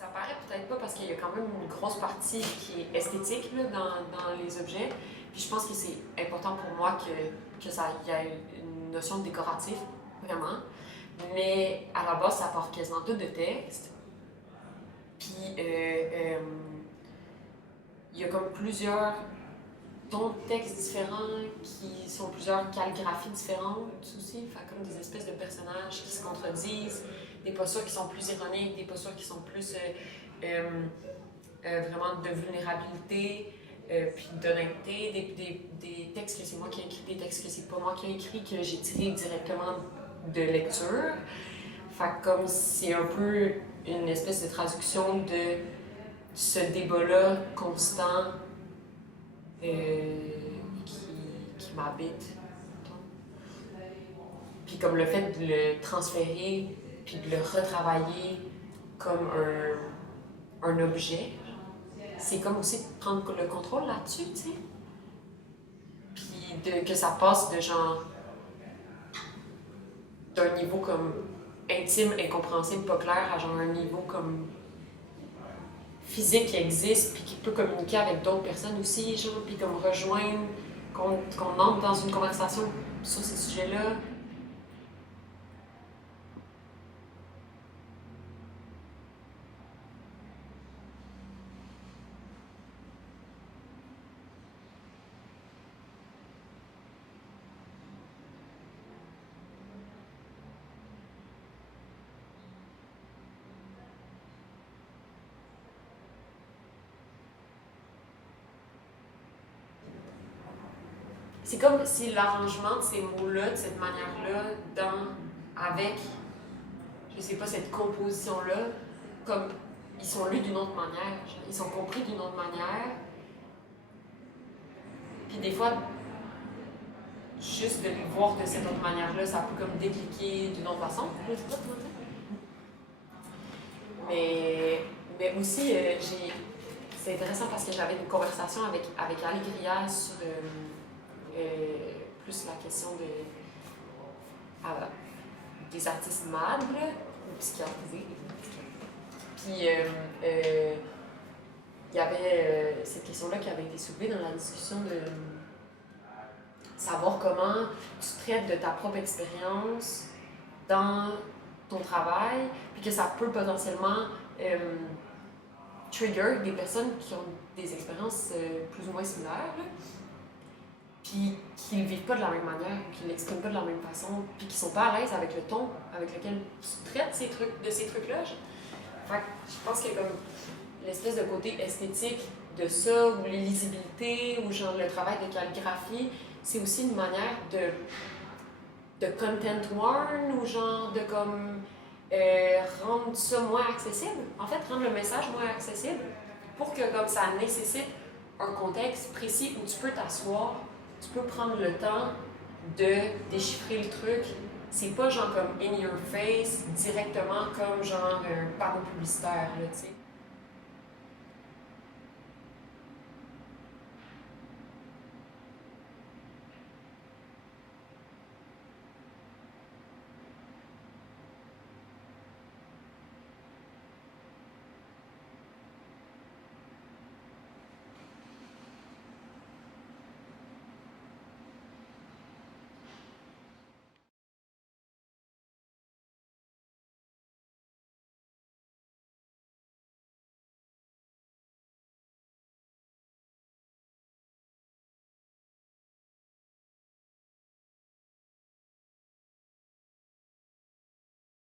Ça paraît peut-être pas parce qu'il y a quand même une grosse partie qui est esthétique là, dans les objets. Puis je pense que c'est important pour moi que ça y ait une notion de décoratif, vraiment. Mais à la base, ça part quasiment tout de texte. Puis il y a comme plusieurs tons de textes différents qui sont plusieurs calligraphies différentes aussi. Fait comme des espèces de personnages qui se contredisent, des postures qui sont plus ironiques, des postures qui sont plus vraiment de vulnérabilité, puis d'honnêteté, des textes que c'est moi qui ai écrit, des textes que c'est pas moi qui ai écrit, que j'ai tiré directement de lecture. Fait comme c'est un peu une espèce de traduction de ce débat-là constant qui m'habite. Puis comme le fait de le transférer, puis de le retravailler comme un objet, c'est comme aussi de prendre le contrôle là-dessus, tu sais. Puis que ça passe de genre d'un niveau comme intime, incompréhensible, pas clair, à genre un niveau comme physique qui existe, puis qui peut communiquer avec d'autres personnes aussi, genre, puis comme rejoindre, qu'on entre dans une conversation sur ces sujets-là. C'est comme si l'arrangement de ces mots-là, de cette manière-là, avec, je sais pas, cette composition-là, comme ils sont lus d'une autre manière, ils sont compris d'une autre manière. Puis des fois, juste de les voir de cette autre manière-là, ça peut comme décliquer d'une autre façon. Je sais pas comment dire. Mais aussi, c'est intéressant parce que j'avais une conversation avec Ali Grière sur plus la question des artistes mâles ou psychiatrisés. Puis il y avait cette question-là qui avait été soulevée dans la discussion de savoir comment tu traites de ta propre expérience dans ton travail, puis que ça peut potentiellement trigger des personnes qui ont des expériences plus ou moins similaires, là, puis qui ne le vivent pas de la même manière, qui ne l'expriment pas de la même façon, puis qui ne sont pas à l'aise avec le ton avec lequel tu traites ces trucs-là. Fait que je pense qu'il y a comme l'espèce de côté esthétique de ça, ou l'illisibilité, ou genre le travail de calligraphie, c'est aussi une manière de content warn, ou genre de comme rendre ça moins accessible. En fait, rendre le message moins accessible pour que comme ça nécessite un contexte précis où tu peux t'asseoir, tu peux prendre le temps de déchiffrer le truc. C'est pas genre comme in your face, directement comme genre un panneau publicitaire, là, tu sais.